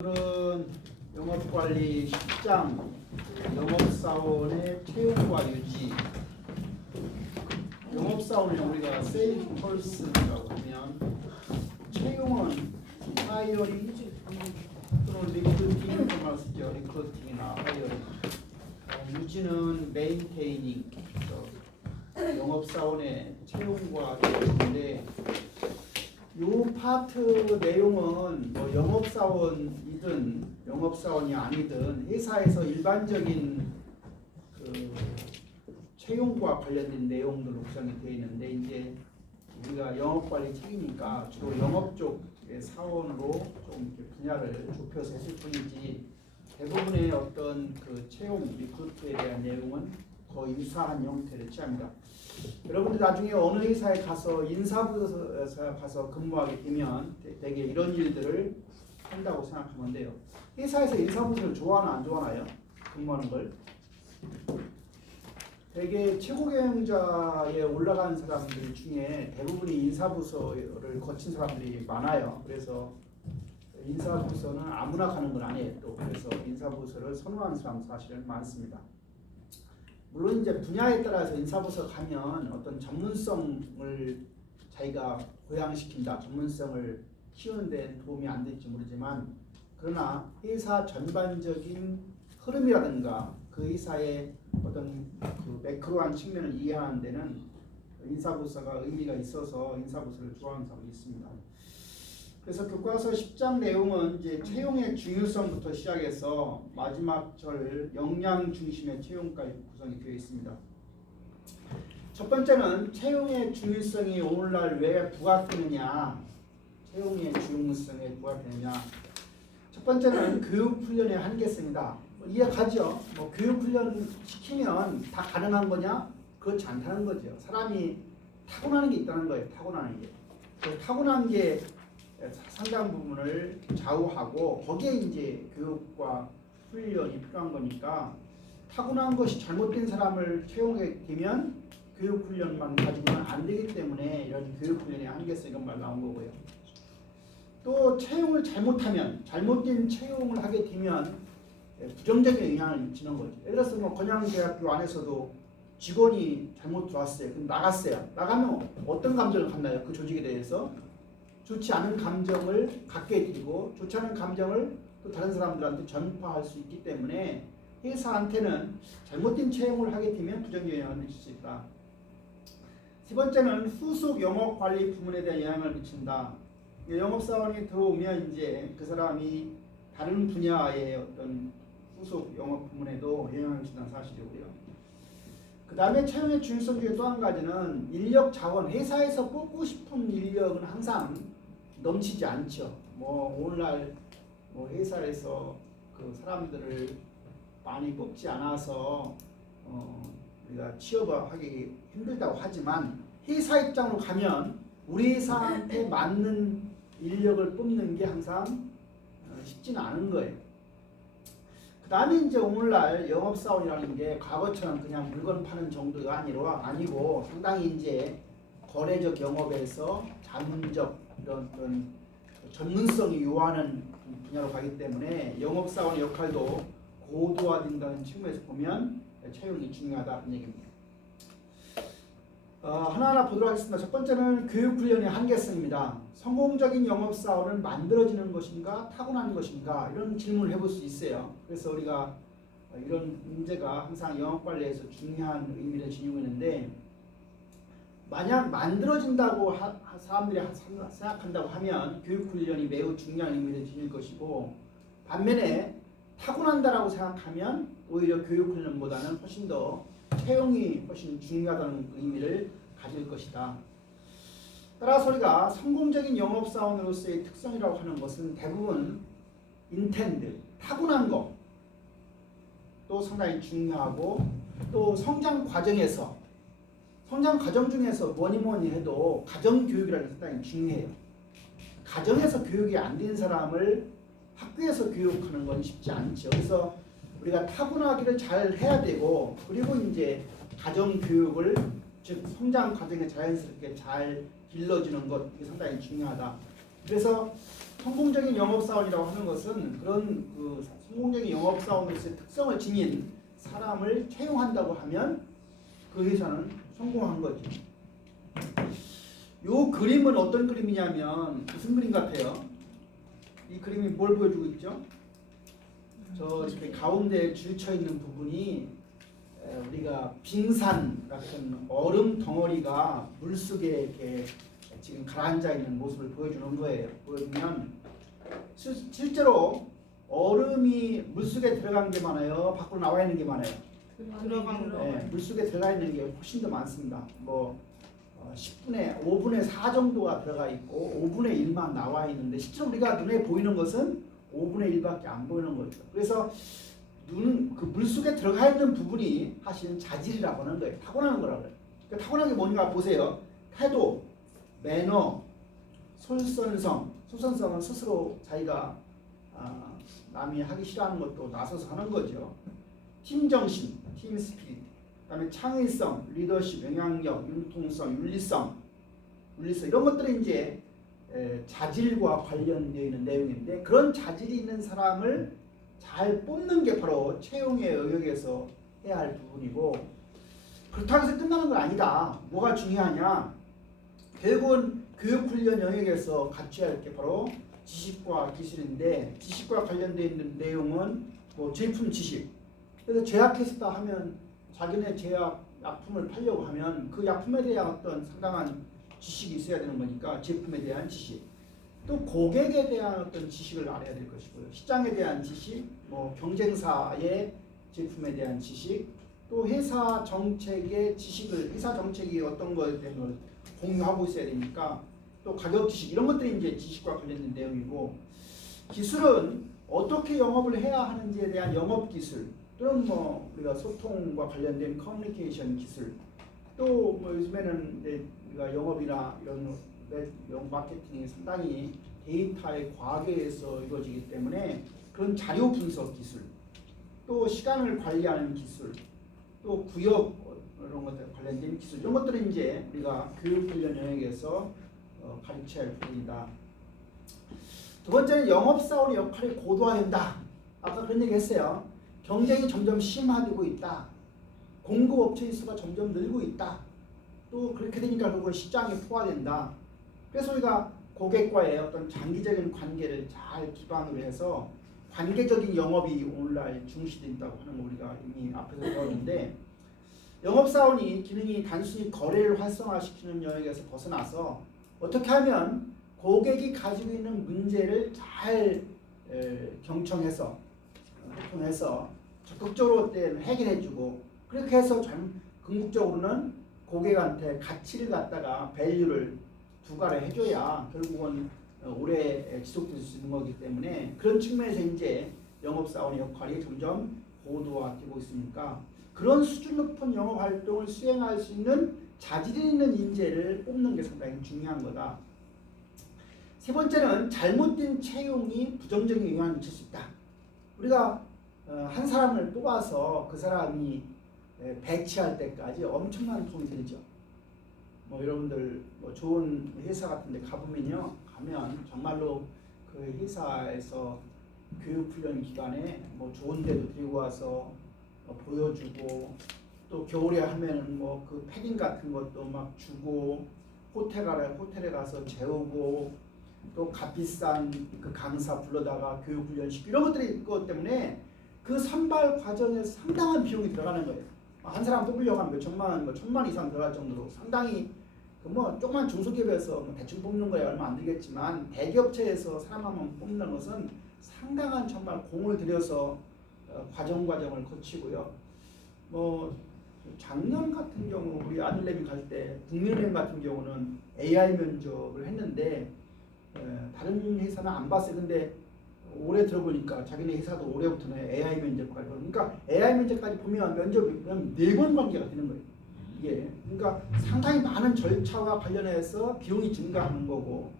오늘은 영업관리 10장 영업사원의 채용과 유지. 영업사원을 우리가 세일즈 펄슨이라고 하면 채용은 하이어링 또는 리크루팅 정말 쓰죠. 리크루팅이나 하이어링. 유지는 메인테이닝. 영업사원의 채용과 유지인데 요 파트 내용은 뭐 영업사원이든 영업사원이 아니든 회사에서 일반적인 그 채용과 관련된 내용들로 구성이 되어 있는데, 이제 우리가 영업관리 책이니까 주로 영업 쪽의 사원으로 좀 이렇게 분야를 좁혀서 했을 뿐이지 대부분의 어떤 그 채용 리크루트에 대한 내용은 거의 유사한 형태를 취합니다. 여러분들 나중에 어느 회사에 가서 인사부서에 가서 근무하게 되면 되게 이런 일들을 한다고 생각하면 돼요. 회사에서 인사부서를 좋아하나 안 좋아하나요? 근무하는 걸. 되게 최고 경영자에 올라간 사람들 중에 대부분이 인사부서를 거친 사람들이 많아요. 그래서 인사부서는 아무나 가는 건 아니에요. 또 그래서 인사부서를 선호하는 사람 사실은 많습니다. 물론 이제 분야에 따라서 인사부서 가면 어떤 전문성을 자기가 고양시킨다, 전문성을 키우는 데 도움이 안 될지 모르지만, 그러나 회사 전반적인 흐름이라든가 그 회사의 어떤 그 매크로한 측면을 이해하는 데는 인사부서가 의미가 있어서 인사부서를 좋아하는 사람이 있습니다. 그래서 교과서 10장 내용은 이제 채용의 중요성부터 시작해서 마지막 절 역량 중심의 채용까지 구성이 되어 있습니다. 첫 번째는 채용의 중요성이 오늘날 왜 부각되느냐, 채용의 중요성에 부각되느냐. 첫 번째는 교육훈련의 한계성이다. 이해가죠? 뭐 교육훈련 시키면 다 가능한 거냐? 그렇지 않다는 거죠. 사람이 타고나는 게 있다는 거예요. 타고나는 게. 그 타고난 게 상당 부분을 좌우하고 거기에 이제 교육과 훈련이 필요한 거니까, 타고난 것이 잘못된 사람을 채용하게 되면 교육 훈련만 가지고는 안 되기 때문에 이런 교육 훈련의 한계성 이런 말 나온 거고요. 또 채용을 잘못하면, 잘못된 채용을 하게 되면 부정적인 영향을 미치는 거죠. 예를 들어서 뭐 건양대학교 안에서도 직원이 잘못 들어왔어요. 그럼 나갔어요. 나가면 어떤 감정을 갖나요? 그 조직에 대해서 좋지 않은 감정을 갖게 되고, 좋지 않은 감정을 또 다른 사람들한테 전파할 수 있기 때문에 회사한테는 잘못된 채용을 하게 되면 부정적인 영향을 미칠 수 있다. 세 번째는 후속 영업관리 부문에 대한 영향을 미친다. 영업사원이 들어오면 이제 그 사람이 다른 분야의 어떤 후속 영업 부문에도 영향을 미친다는 사실이고요. 그 다음에 채용의 중요성 중에 또 한 가지는 인력 자원, 회사에서 뽑고 싶은 인력은 항상 넘치지 않죠. 뭐 오늘날 뭐 회사에서 그 사람들을 많이 뽑지 않아서 우리가 취업하기 힘들다고 하지만, 회사 입장으로 가면 우리 회사한테 맞는 인력을 뽑는 게 항상 쉽지는 않은 거예요. 그 다음에 이제 오늘날 영업사원이라는 게 과거처럼 그냥 물건 파는 정도가 아니고 상당히 이제 거래적 영업에서 자문적 이런 전문성이 요하는 분야로 가기 때문에 영업사원의 역할도 고도화된다는 측면에서 보면 채용이 중요하다, 그런 얘기입니다. 하나하나 보도록 하겠습니다. 첫 번째는 교육훈련의 한계성입니다. 성공적인 영업사원은 만들어지는 것인가 타고나는 것인가, 이런 질문을 해볼 수 있어요. 그래서 우리가 이런 문제가 항상 영업관리에서 중요한 의미를 지니고 있는데, 만약 만들어진다고 사람들이 생각한다고 하면 교육훈련이 매우 중요한 의미를 지닐 것이고, 반면에 타고난다라고 생각하면 오히려 교육훈련보다는 훨씬 더 채용이 훨씬 중요하다는 의미를 가질 것이다. 따라서 우리가 성공적인 영업사원으로서의 특성이라고 하는 것은 대부분 인텐드, 타고난 것, 또 상당히 중요하고, 또 성장 과정 중에서 뭐니 해도 가정교육이라는 게 상당히 중요해요. 가정에서 교육이 안 된 사람을 학교에서 교육하는 건 쉽지 않죠. 그래서 우리가 타고나기를 잘 해야 되고, 그리고 이제 가정교육을, 즉 성장 과정에 자연스럽게 잘 길러주는 것, 이게 상당히 중요하다. 그래서 성공적인 영업사원이라고 하는 것은 그런 그 성공적인 영업사원으로서의 특성을 지닌 사람을 채용한다고 하면 그 회사는 성공한 거지. 요 그림은 어떤 그림이냐면 무슨 그림 같아요? 이 그림이 뭘 보여주고 있죠? 저 이렇게 가운데 줄쳐 있는 부분이 우리가 빙산 같은 얼음 덩어리가 물속에 이렇게 지금 가라앉아 있는 모습을 보여주는 거예요. 보여주면 실제로 얼음이 물속에 들어간 게 많아요? 밖으로 나와 있는 게 많아요? 들어간 거. 네, 물속에 들어가 있는 게 훨씬 더 많습니다. 뭐 5분의 4 정도가 들어가 있고 5분의 1만 나와 있는데 실제로 우리가 눈에 보이는 것은 5분의 1밖에 안 보이는 거죠. 그래서 눈은 그 물속에 들어가 있는 부분이 사실은 자질이라고 하는 거예요. 타고나는 거라고 해요. 그러니까 타고난 게 뭔가 보세요. 태도, 매너, 솔선성은 스스로 자기가 남이 하기 싫어하는 것도 나서서 하는 거죠. 팀정신, 팀스피릿, 그다음에 창의성, 리더십, 영향력, 융통성, 윤리성 이런 것들이 이제 자질과 관련되어 있는 내용인데 그런 자질이 있는 사람을 잘 뽑는 게 바로 채용의 영역에서 해야 할 부분이고 그렇다고 해서 끝나는 건 아니다. 뭐가 중요하냐? 결국은 교육훈련 영역에서 갖춰야 할 게 바로 지식과 기술인데 지식과 관련되어 있는 내용은 뭐 제품 지식. 그래서 제약했다 하면 자기네 제약 약품을 팔려고 하면 그 약품에 대한 어떤 상당한 지식이 있어야 되는 거니까 제품에 대한 지식. 또 고객에 대한 어떤 지식을 알아야 될 것이고요. 시장에 대한 지식, 뭐 경쟁사의 제품에 대한 지식, 또 회사 정책의 지식을 회사 정책이 어떤 거에 대한 걸 공유하고 있어야 되니까 또 가격 지식 이런 것들이 이제 지식과 관련된 내용이고 기술은 어떻게 영업을 해야 하는지에 대한 영업 기술 또는 뭐 우리가 소통과 관련된 커뮤니케이션 기술 또 뭐 요즘에는 이제 우리가 영업이나 이런 마케팅이 상당히 데이터의 과거에서 이루어지기 때문에 그런 자료 분석 기술 또 시간을 관리하는 기술 또 구역 이런 것들 관련된 기술 이런 것들은 이제 우리가 교육훈련 영역에서 가르쳐야 할 부분이다. 두 번째는 영업사원의 역할이 고도화된다. 아까 그런 얘기 했어요. 경쟁이 점점 심화되고 있다. 공급업체의 수가 점점 늘고 있다. 또 그렇게 되니까 그거 시장이 포화된다. 그래서 우리가 고객과의 어떤 장기적인 관계를 잘 기반으로 해서 관계적인 영업이 오늘날 중시된다고 하는 거 우리가 이미 앞에서 배웠는데 영업사원이 기능이 단순히 거래를 활성화시키는 영역에서 벗어나서 어떻게 하면 고객이 가지고 있는 문제를 잘 경청해서 소통해서 적극적으로 해결해주고 그렇게 해서 궁극적으로는 고객한테 가치를 갖다가 밸류를 부과를 해줘야 결국은 오래 지속될 수 있는 거기 때문에 그런 측면에서 이제 영업사원의 역할이 점점 고도화되고 있으니까 그런 수준 높은 영업 활동을 수행할 수 있는 자질이 있는 인재를 뽑는 게 상당히 중요한 거다. 세 번째는 잘못된 채용이 부정적인 영향을 미칠 수 있다. 우리가 한 사람을 뽑아서 그 사람이 배치할 때까지 엄청난 돈이 들죠. 뭐 여러분들 뭐 좋은 회사 같은 데 가보면요. 가면 정말로 그 회사에서 교육훈련 기간에 뭐 좋은 데도 데리고 와서 보여주고 또 겨울에 하면은 뭐 그 패딩 같은 것도 막 주고 호텔에 가서 재우고 또 값비싼 그 강사 불러다가 교육훈련 시키고 이런 것들이 있기 때문에 그 선발 과정에서 상당한 비용이 들어가는 거예요. 한 사람 뽑으려고 하면 몇천만 원, 뭐 천만 이상 들어갈 정도로 상당히 뭐 조그만 중소기업에서 뭐 대충 뽑는 거야 얼마 안 들겠지만 대기업체에서 사람 한 명 뽑는 것은 상당한 정말 공을 들여서 과정을 거치고요. 뭐 작년 같은 경우 우리 아들내미 갈 때 국민은행 같은 경우는 AI 면접을 했는데 다른 회사는 안 봤어요. 근데 올해 들어보니까 자기네 회사도 올해부터는 AI 면접까지 그러니까 AI 면접까지 보면 면접이 4번 관계가 되는 거예요. 이게 그러니까 상당히 많은 절차와 관련해서 비용이 증가하는 거고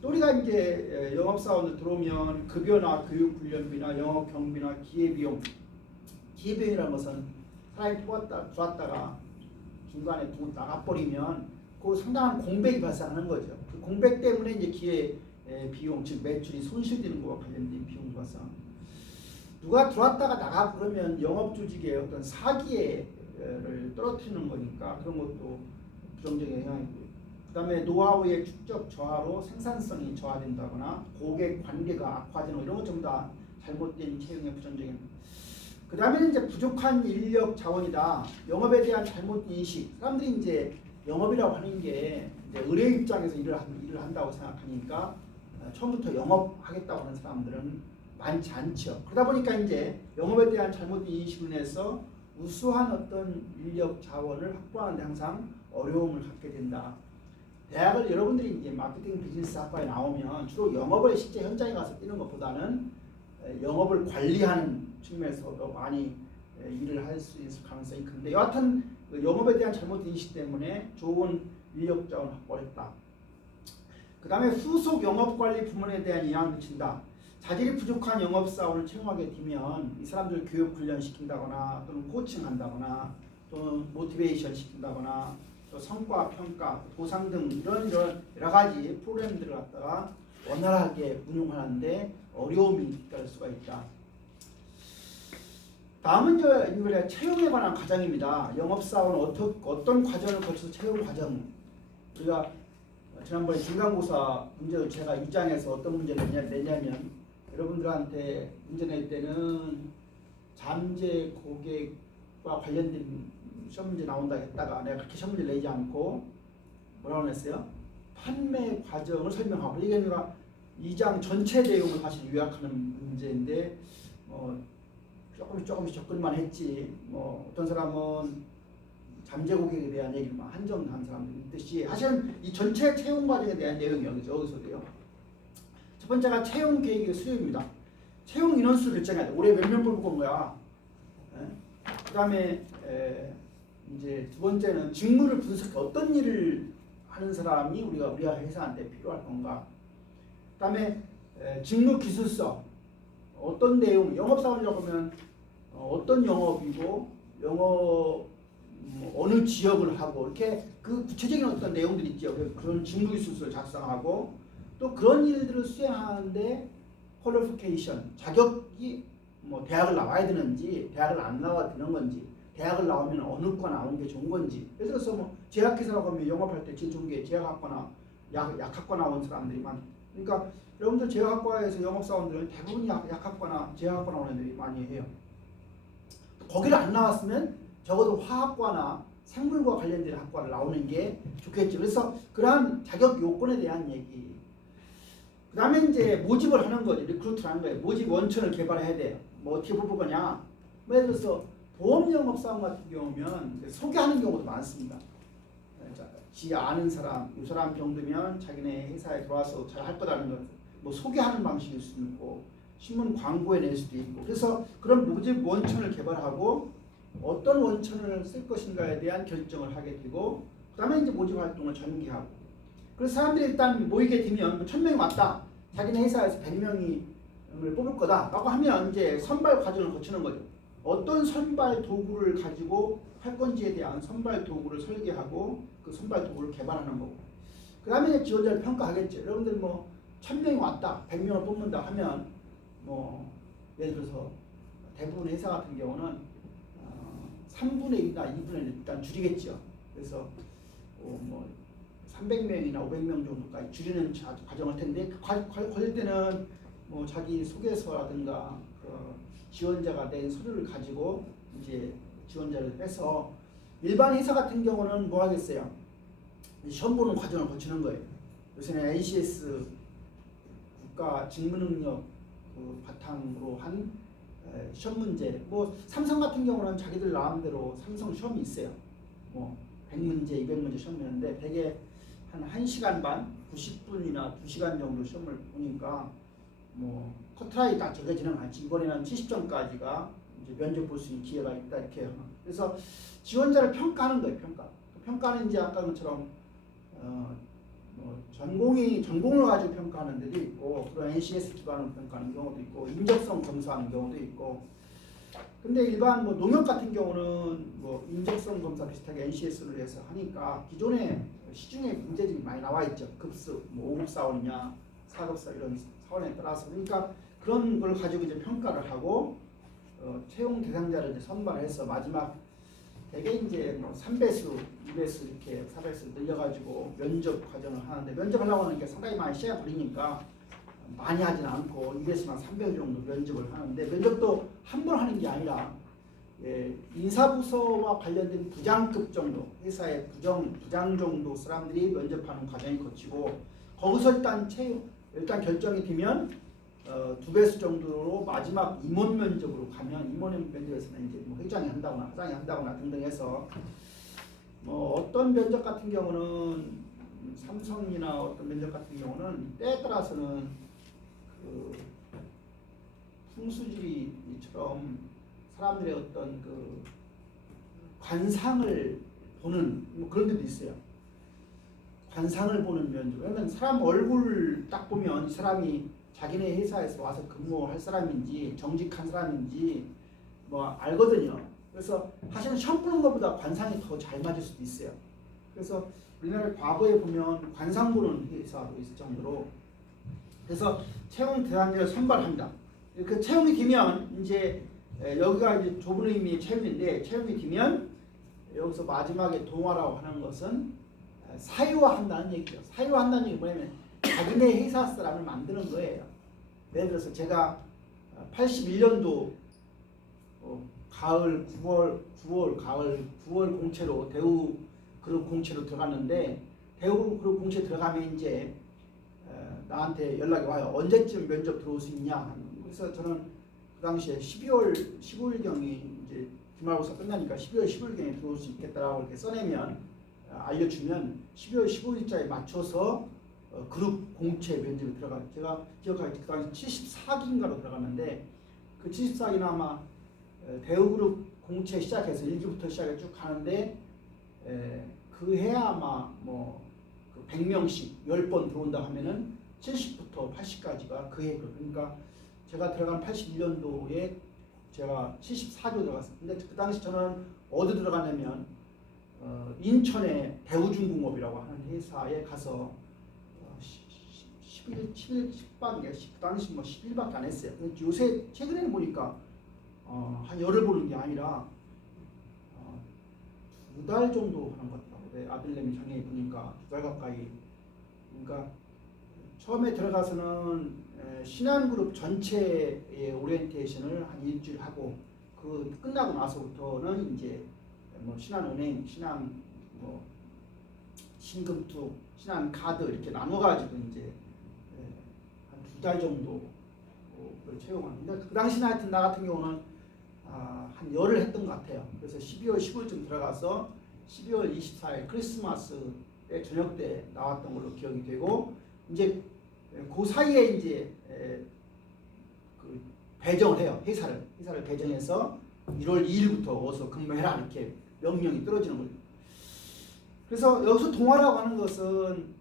또 우리가 이제 영업사원들 들어오면 급여나 교육훈련비나 영업경비나 기회비용이라는 것은 사람이 들어왔다가 중간에 나가버리면 그 상당한 공백이 발생하는 거죠. 그 공백 때문에 이제 기회 비용, 즉 매출이 손실되는 것과 관련된 비용 발생. 누가 들어왔다가 나가 그러면 영업 조직의 어떤 사기를 떨어뜨리는 거니까 그런 것도 부정적인 영향이고요. 그다음에 노하우의 축적 저하로 생산성이 저하된다거나 고객 관계가 악화되는 이런 것 전부 다 잘못된 채용의 부정적인. 그다음에 이제 부족한 인력 자원이다. 영업에 대한 잘못 인식. 사람들이 이제 영업이라고 하는 게 이제 의뢰 입장에서 일을 한다고 생각하니까 처음부터 영업하겠다고 하는 사람들은 많지 않죠. 그러다 보니까 이제 영업에 대한 잘못된 인식을 인해서 우수한 어떤 인력 자원을 확보하는 데 항상 어려움을 갖게 된다. 대학을 여러분들이 이제 마케팅 비즈니스 학과에 나오면 주로 영업을 실제 현장에 가서 뛰는 것보다는 영업을 관리하는 측면에서 더 많이 일을 할 수 있을 가능성이 큰데 여하튼 영업에 대한 잘못 인식 때문에 좋은 인력 자원 확보를 했다. 그 다음에 후속 영업관리 부문에 대한 영향을 미친다. 자질이 부족한 영업사원을 채용하게 되면 이 사람들 교육 훈련 시킨다거나 또는 코칭한다거나 또는 모티베이션 시킨다거나 또 성과 평가, 보상 등 이런 여러 가지 프로그램들을 갖다가 원활하게 운용하는데 어려움이 잇따를 수가 있다. 다음은 이제 채용에 관한 과정입니다. 영업사원은 어떤 과정을 거쳐서 채용 과정. 우리가 지난번에 중간고사 문제도 제가 2장에서 어떤 문제를 내냐면 여러분들한테 문제 낼 때는 잠재 고객과 관련된 시험 문제 나온다 했다가 내가 그렇게 시험 문제 내지 않고 뭐라고 했어요? 판매 과정을 설명하고 이게 아니라 2장 전체 내용을 사실 요약하는 문제인데 조금씩 접근만 했지. 어떤 사람은 잠재 고객에 대한 얘기를 한정한 사람들이 있듯이 사실은 이 전체 채용 과정에 대한 내용이 여기서도요. 첫 번째가 채용 계획의 수요입니다. 채용 인원수를 결정해야 돼. 올해 몇 명 뽑을 거야. 그 다음에 이제 두 번째는 직무를 분석해 어떤 일을 하는 사람이 우리가 회사한테 필요할 건가. 그 다음에 직무 기술서 어떤 내용, 영업사원이라고 하면 어떤 영업이고 영업 어느 지역을 하고 이렇게 그 구체적인 어떤 내용들이 있죠. 그런 직무 기술서를 작성하고 또 그런 일들을 수행하는데 퀄리피케이션 자격이 대학을 나와야 되는지 대학을 안 나와도 되는 건지 대학을 나오면 어느 과 나오는 게 좋은 건지. 예를 들어서 제약회사라고 하면 영업할 때 제일 좋은 게 제약학과나 약학과 나온 사람들이 그러니까 여러분들 제약학과에서 영업사원들은 대부분 약학과나 제약학과 나오는 애들이 많이 해요. 거기를 안 나왔으면 적어도 화학과나 생물과 관련된 학과를 나오는 게 좋겠죠. 그래서 그러한 자격 요건에 대한 얘기. 그 다음에 이제 모집을 하는 거죠. 리크루트를 하는 거예요. 모집 원천을 개발해야 돼요. 어떻게 뽑을 거냐. 예를 들어서 보험 영업사원 같은 경우면 소개하는 경우도 많습니다. 지 아는 사람, 이 사람 정도면 자기네 회사에 들어와서 잘 할 거라는 걸 소개하는 방식일 수도 있고 신문 광고에 낼 수도 있고 그래서 그런 모집 원천을 개발하고 어떤 원천을 쓸 것인가에 대한 결정을 하게 되고 그 다음에 이제 모집 활동을 전개하고 그래서 사람들이 일단 모이게 되면 1000명이 왔다. 자기네 회사에서 100명을 뽑을 거다 라고 하면 이제 선발 과정을 거치는 거죠. 어떤 선발 도구를 가지고 할 건지에 대한 선발 도구를 설계하고 그 선발 도구를 개발하는 거고 그 다음에 지원자를 평가하겠죠. 여러분들 1000명이 왔다 100명을 뽑는다 하면 예를 들어서 대부분 회사 같은 경우는 3분의 1이나 2분의 1 일단 줄이겠죠. 그래서 300명이나 500명 정도까지 줄이는 과정일 텐데 걸릴 때는 자기 소개서라든가 지원자가 낸 서류를 가지고 이제 지원자를 빼서 일반 회사 같은 경우는 뭐 하겠어요? 시험 보는 과정을 거치는 거예요. 요새는 NCS 국가 직무능력 바탕으로 한 시험 문제. 삼성 같은 경우는 자기들 나름대로 삼성 시험이 있어요. 100문제, 200문제 시험 보는데 대개 한 1시간 반, 90분이나 2시간 정도 시험을 보니까 커트라이 다 정해지는 거지. 이번에는 70점까지가 이제 면접 볼 수 있는 기회가 있다 이렇게. 그래서 지원자를 평가하는 거예요. 평가는 이제 아까 것처럼 전공을 가지고 평가하는 데도 있고 그런 NCS 기반으로 평가하는 경우도 있고 인적성 검사하는 경우도 있고. 근데 일반 농협 같은 경우는 인적성 검사 비슷하게 NCS를 해서 하니까 기존에 시중에 문제집이 많이 나와 있죠. 급습 5급 사원이냐 4급사 이런 사원에 따라서 그러니까 그런 걸 가지고 이제 평가를 하고 채용 대상자를 이제 선발해서 마지막 대개 이제 뭐 3배수, 2배수 이렇게 4배수 늘려가지고 면접 과정을 하는데 면접하려고 하는 게 상당히 많이 시간 걸리니까 많이 하진 않고 2배수나 3배수 정도 면접을 하는데 면접도 한 번 하는 게 아니라 인사부서와 관련된 부장급 정도 회사의 부장 정도 사람들이 면접하는 과정이 거치고 거기서 일단 결정이 되면 2배수 정도로 마지막 임원 면접으로 가면 임원 면접에서는 이제 뭐 회장이 한다거나 사장이 한다거나 등등 해서 뭐 어떤 면접 같은 경우는 삼성이나 어떤 면접 같은 경우는 때에 따라서는 그 풍수지리처럼 사람들의 어떤 그 관상을 보는 뭐 그런 데도 있어요. 관상을 보는 면접. 왜냐면 사람 얼굴 딱 보면 이 사람이 자기네 회사에서 와서 근무할 사람인지 정직한 사람인지 뭐 알거든요. 그래서 사실은 시험 보는 것보다 관상이 더 잘 맞을 수도 있어요. 그래서 우리나라 과거에 보면 관상 보는 회사도 있을 정도로 그래서 채용 대상자를 선발합니다. 그 채용이 되면 이제 여기가 이제 좁은 의미의 채용인데 채용이 되면 여기서 마지막에 동화라고 하는 것은 사유화한다는 얘기죠. 사유화한다는 얘기 뭐냐면 자기네 회사 사람을 만드는 거예요. 예를 들어서 제가 81년도 가을 9월 공채로 대우 그룹 공채로 들어갔는데 대우 그룹 공채 들어가면 이제 나한테 연락이 와요. 언제쯤 면접 들어올 수 있냐. 그래서 저는 그 당시에 12월 15일경이 이제 기말고사 끝나니까 12월 15일경에 들어올 수 있겠다라고 이렇게 써내면 알려주면 12월 15일자에 맞춰서 그룹 공채 면접에 들어가. 제가 기억하기 그 당시 74기인가로 들어갔는데 그 74기는 아마 대우그룹 공채 시작해서 1기부터 시작해 쭉 가는데 그 해야 아마 뭐 100명씩 10번 들어온다 하면은 70부터 80까지가 그 해. 그러니까 제가 들어간 81년도에 제가 74조 들어갔어요. 근데 그 당시 저는 어디 들어갔냐면 인천의 대우중공업이라고 하는 회사에 가서 10박인가 그 당시 뭐 10일밖에 안 했어요. 요새 최근에는 보니까 한 열흘 보는 게 아니라 2달 정도 하는 것 같아요. 내 아들내미 장애인 보니까 2달 가까이. 그러니까 처음에 들어가서는 신한그룹 전체의 오리엔테이션을 한 일주일 하고 그 끝나고 나서부터는 이제 뭐 신한은행, 신한 뭐 신금투, 신한카드 이렇게 나눠가지고 이제 한 2달 정도 채용하는데 그 당시는 하여튼 나 같은 경우는 한 열흘 했던 것 같아요. 그래서 12월 15일쯤 들어가서 12월 24일 크리스마스 때 저녁 때 나왔던 걸로 기억이 되고 이제 그 사이에 이제 그 배정을 해요. 회사를 배정해서 1월 2일부터 어서 근무해라 이렇게 명령이 떨어지는 거죠. 그래서 여기서 동화라고 하는 것은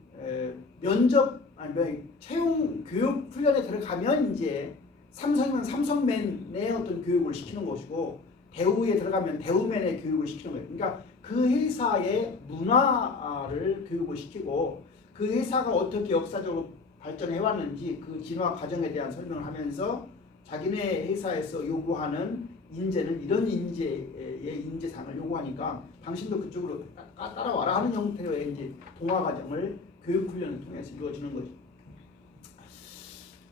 채용 교육 훈련에 들어가면 이제 삼성이면 삼성맨의 어떤 교육을 시키는 것이고 대우에 들어가면 대우맨의 교육을 시키는 거예요. 그러니까 그 회사의 문화를 교육을 시키고 그 회사가 어떻게 역사적으로 발전해 왔는지 그 진화 과정에 대한 설명을 하면서 자기네 회사에서 요구하는 인재는 이런 인재의 인재상을 요구하니까 당신도 그쪽으로 따라와라 하는 형태의 이제 동화 과정을 교육 훈련을 통해서 이루어지는 거죠.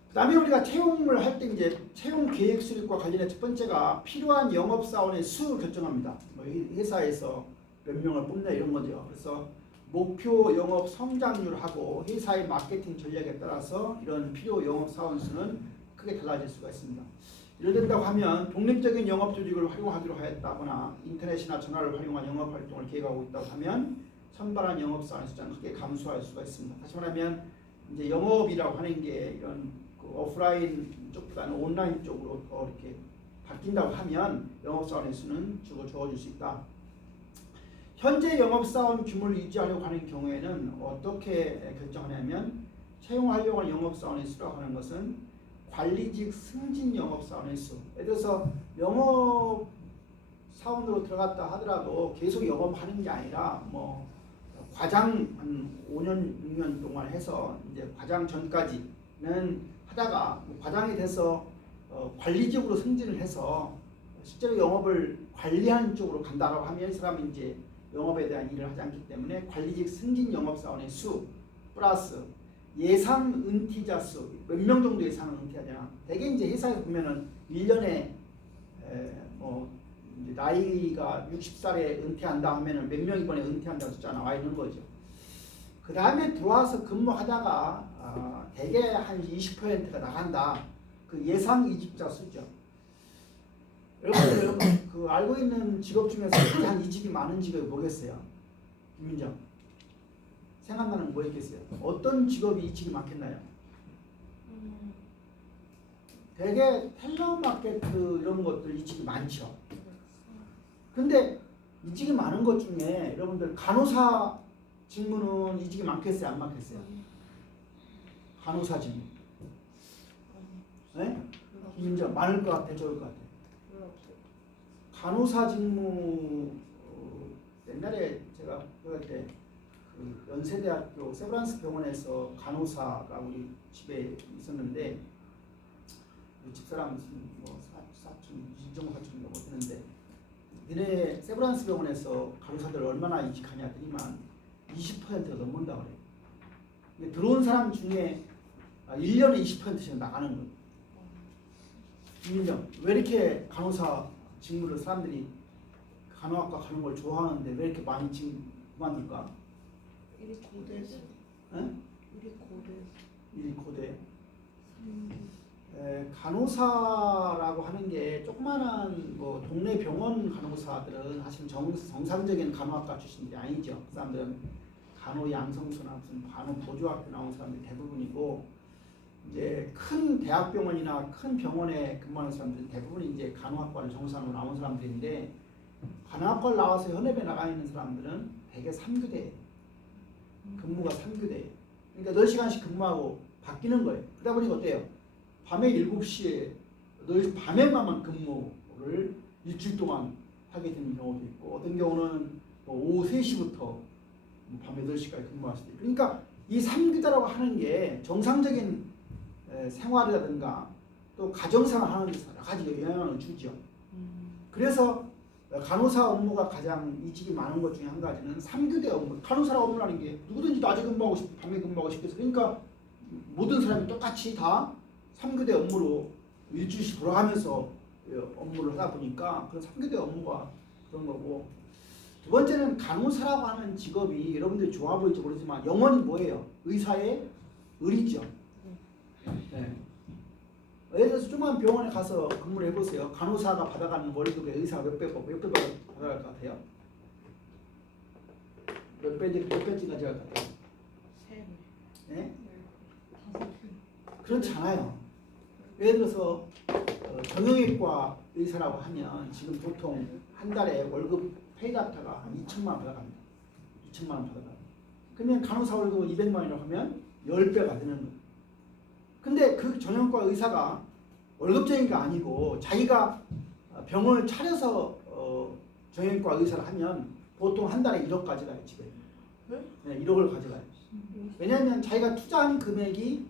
그다음에 우리가 채용을 할 때 이제 채용 계획 수립과 관련해 첫 번째가 필요한 영업 사원의 수를 결정합니다. 뭐 회사에서 몇 명을 뽑냐 이런 거죠. 그래서 목표 영업 성장률하고 회사의 마케팅 전략에 따라서 이런 필요 영업 사원 수는 크게 달라질 수가 있습니다. 예를 든다고 하면 독립적인 영업 조직을 활용하기로 하였다거나 인터넷이나 전화를 활용한 영업 활동을 계획하고 있다고 하면 선발한 영업 사원의 숫자는 크게 감소할 수가 있습니다. 다시 말하면 이제 영업이라고 하는 게 이런 그 오프라인 쪽보다는 온라인 쪽으로 더 이렇게 바뀐다고 하면 영업 사원의 수는 적어질 수 있다. 현재 영업사원 규모를 유지하려고 하는 경우에는 어떻게 결정하냐면 채용하려고 하는 영업사원의 수라고 하는 것은 관리직 승진 영업사원의 수. 예를 들어서 영업사원으로 들어갔다 하더라도 계속 영업하는 게 아니라 뭐 과장 한 5년 6년 동안 해서 이제 과장 전까지 하다가 과장이 돼서 관리적으로 승진을 해서 실제로 영업을 관리하는 쪽으로 간다라고 하면 이 사람은 이제 영업에 대한 일을 하지 않기 때문에 관리직 승진 영업사원의 수 플러스 예상 은퇴자 수 몇 명 정도 예상을 은퇴하냐. 대개 이제 회사에서 보면은 1년에 뭐 이제 나이가 60살에 은퇴한다 하면은 몇 명 이번에 은퇴한다고 숫자 나와 있는 거죠. 그 다음에 들어와서 근무하다가 대개 한 20%가 나간다. 그 예상 이직자 수죠. 여러분 그 알고 있는 직업 중에서 가장 이직이 많은 직업이 뭐겠어요? 김민정. 생각나는 뭐 있겠어요? 어떤 직업이 이직이 많겠나요? 되게 텔레마케트 이런 것들 이직이 많죠. 근데 이직이 많은 것 중에 여러분들 간호사 직무는 이직이 많겠어요? 안 많겠어요? 간호사 직무. 네? 김민정 많을 것 같아? 적을 것 같아? 간호사 직무 옛날에 제가 그럴 때 그 연세대학교 세브란스 병원에서 간호사가 우리 집에 있었는데 우리 집사람 무슨 뭐 사촌 이정 사촌인가 못했는데 니네 세브란스 병원에서 간호사들 얼마나 이직하냐 했더니만 20%가 넘는다 그래. 들어온 사람 중에 1년에 20%씩 나가는 거예요. 김민정 왜 이렇게 간호사 직무를 사람들이 간호학과 가는 걸 좋아하는데 왜 이렇게 많이 지금 그만둘까? 일이 고대에서. 응? 일이 고대. 일이 고대. 간호사라고 하는 게 조그만한 뭐 동네 병원 간호사들은 사실 정상적인 간호학과 출신들이 아니죠. 그 사람들은 간호 양성소나 무슨 간호 보조학교 나온 사람들이 대부분이고 이제 큰 대학병원이나 큰 병원에 근무하는 사람들은 대부분 이제 간호학과를 정상으로 나온 사람들인데 간호학과를 나와서 현업에 나가 있는 사람들은 대개 3교대 근무가 3교대 그러니까 8시간씩 근무하고 바뀌는 거예요. 그러다 보니까 어때요? 밤에 7시에 밤에만 근무를 일주일 동안 하게 되는 경우도 있고 어떤 경우는 오후 3시부터 밤 8시까지 근무할 수도 있고 그러니까 이 3교대라고 하는 게 정상적인 생활이라든가 또 가정생활 하는 데 여러 가지 영향을 주죠. 그래서 간호사 업무가 가장 이직이 많은 것 중에 한 가지는 3교대 업무. 간호사라 업무라는 게 누구든지 낮에 근무하고 싶고 밤에 근무하고 싶겠어. 그러니까 모든 사람이 똑같이 다 3교대 업무로 일주일씩 돌아가면서 업무를 하다 보니까 그런 3교대 업무가 그런 거고 두 번째는 간호사라고 하는 직업이 여러분들이 좋아 보일지 모르지만 영원히 뭐예요? 의사의 을이죠. 네. 예를 들어서 조그만 병원에 가서 근무를 해보세요. 간호사가 받아가는 월급에 의사가 몇 배 받아갈 것 같아요? 몇 배지 가져갈 것 같아요? 3배. 네? 5배. 그렇지 않아요. 예를 들어서 정형외과 의사라고 하면 지금 보통 한 달에 월급 페이다타가 한 2천만 원 받아갑니다. 2천만 원 받아가요. 그러면 간호사 월급은 200만 원이라고 하면 10배가 되는 거예요. 근데 그 정형외과 의사가 월급쟁이가 아니고 자기가 병원을 차려서 정형외과 의사를 하면 보통 한 달에 1억 가져가요. 집에. 네, 1억을 가져가요. 왜냐하면 자기가 투자한 금액이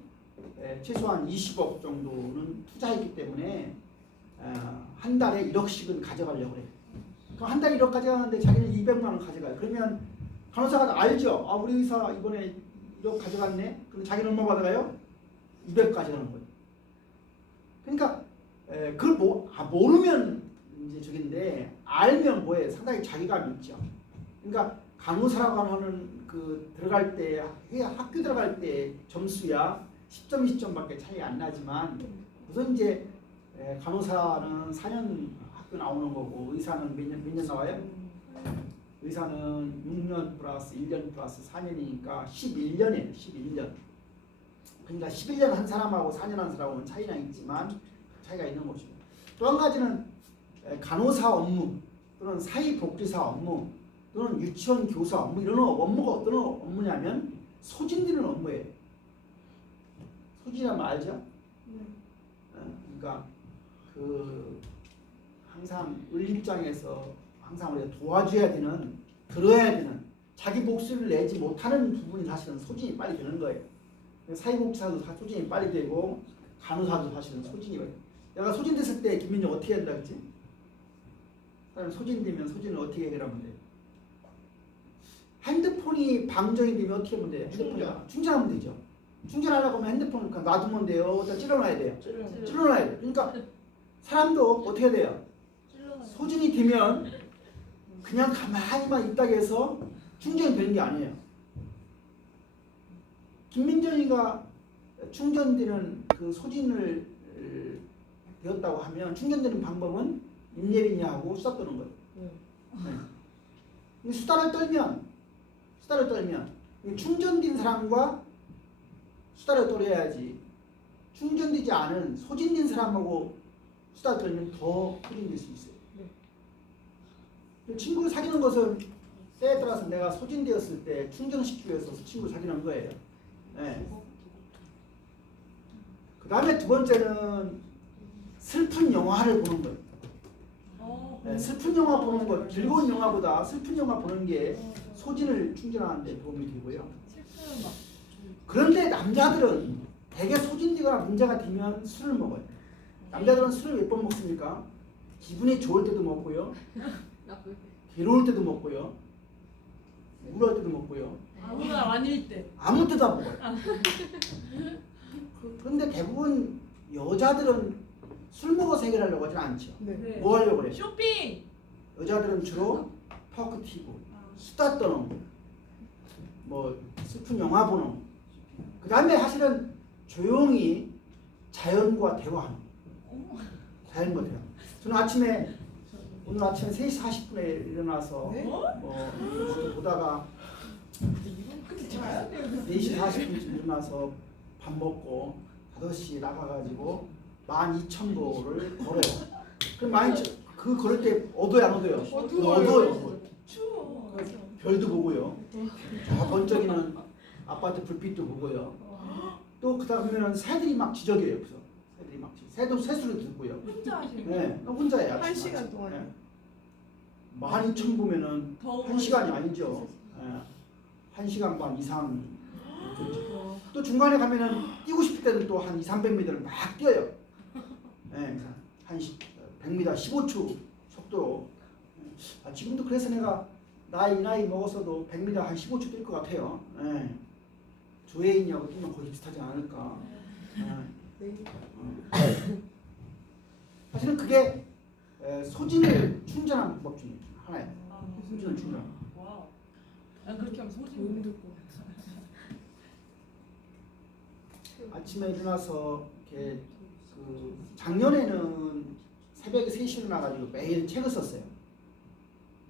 최소한 20억 정도는 투자했기 때문에 한 달에 1억씩은 가져가려고 해요. 그럼 한 달에 1억 가져가는데 자기는 200만 원 가져가요. 그러면 간호사가 알죠. 아 우리 의사 이번에 1억 가져갔네. 그럼 자기는 얼마 받아가요? 200 가져가는 거예요. 그러니까 그걸 모르면 이제 저긴데 알면 뭐예요? 상당히 자기감이 있죠. 그러니까 간호사라고 하는 그 들어갈 때 학교 들어갈 때 점수야 10점 20점밖에 차이 안 나지만 우선 이제 간호사는 4년 학교 나오는 거고 의사는 몇 년 나와요? 의사는 6년 플러스 1년 플러스 4년이니까 11년이에요. 11년. 그러니까 11년 한 사람하고 4년 한 사람하고는 차이가 있지만 차이가 있는 거죠. 또 한 가지는 간호사 업무 또는 사회복지사 업무 또는 유치원 교사 업무 이런 업무가 어떤 업무냐면 소진되는 업무예요. 소진하면 알죠? 그러니까 그 항상 을 입장에서 항상 우리가 도와줘야 되는 들어야 되는 자기 목소리를 내지 못하는 부분이 사실은 소진이 빨리 되는 거예요. 사회복지사도 다 소진이 빨리 되고 간호사도 사실은 소진이 내가 소진됐을 때 김민정 어떻게 한다 그랬지? 사람 소진되면 소진을 어떻게 해결하면 돼? 핸드폰이 방전이 되면 어떻게 하면 돼? 핸드폰이 충전하면 되죠. 충전하려고 하면 핸드폰을 그냥 놔두면 돼요. 일단 찔러놔야 돼요. 찔러놔야 돼요. 그러니까 사람도 어떻게 해야 돼요? 소진이 되면 그냥 가만히만 있다고 해서 충전이 되는 게 아니에요. 김민정이가 충전되는 그 소진을 되었다고 하면 충전되는 방법은 임예린이하고 수다 떠는 거예요. 네. 수다를 떨면 충전된 사람과 수다를 떨어야지 충전되지 않은 소진된 사람하고 수다 떨면 더 소진될 수 있어요. 친구를 사귀는 것은 때에 따라서 내가 소진되었을 때 충전시키기 위해서 친구를 사귀는 거예요. 네. 그 다음에 두 번째는 슬픈 영화를 보는 거예요. 네, 슬픈 영화 보는 것, 즐거운 영화보다 슬픈 영화 보는 게 소진을 충전하는 데 도움이 되고요. 그런데 남자들은 대개 소진되거나 문제가 되면 술을 먹어요. 남자들은 술을 몇 번 먹습니까? 기분이 좋을 때도 먹고요. 괴로울 때도 먹고요. 우울할 때도 먹고요. 아무나 아닐 때. 아무 때도 먹어요. 그런데 대부분 여자들은 술 먹어서 해결하려고 하진 않죠. 네. 뭐 하려고 그래요? 쇼핑. 여자들은 주로 토크 튀고 수다 떠는 거, 뭐 슬픈 영화 보는 거. 그 다음에 사실은 조용히 자연과 대화하는 거. 자연과 대화. 저는 오늘 아침에 3시 40분에 일어나서 뭐 보다가 4시 40분쯤 일어나서 밥 먹고 5시에 나가가지고 12,000보를 걸어요. 그 걸을 때 얻어요 안 얻어요? 얻어요. 추워. 별도 보고요. 저 번쩍이는 아파트 불빛도 보고요. 또 그다음에는 새들이 막 지저귀어요. 여기서 새들이 막 새소리 듣고요. 혼자 하시는 네, 혼자예요. 한 시간 동안. 네. 12,000 보면은 1시간이 아니죠. 네. 1시간 반 이상. 또 중간에 가면은 뛰고 싶을 때는 또 한 200~300m를 막 뛰어요. 네, 한 100m 15초 속도로. 지금도 그래서 내가 나이 먹어서도 100m 한 15초 뛸 것 같아요. 네. 조혜인이하고 뛰면 거의 비슷하지 않을까. 사실은 그게 소진을 충전하는 방법 중에 하나예요. 소진을 충전. 와우. 그렇게 하면 소진 듣고. 아침에 일어나서 이렇게 작년에는 새벽에 3시에 일어나가지고 매일 책을 썼어요.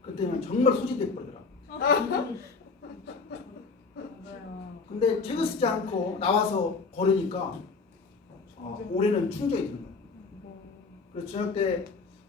그때는 정말 소진돼 버리더라. 근데 책을 쓰지 않고 나와서 걸으니까 올해는 충전이 되는 거예요. 그래서 저녁 때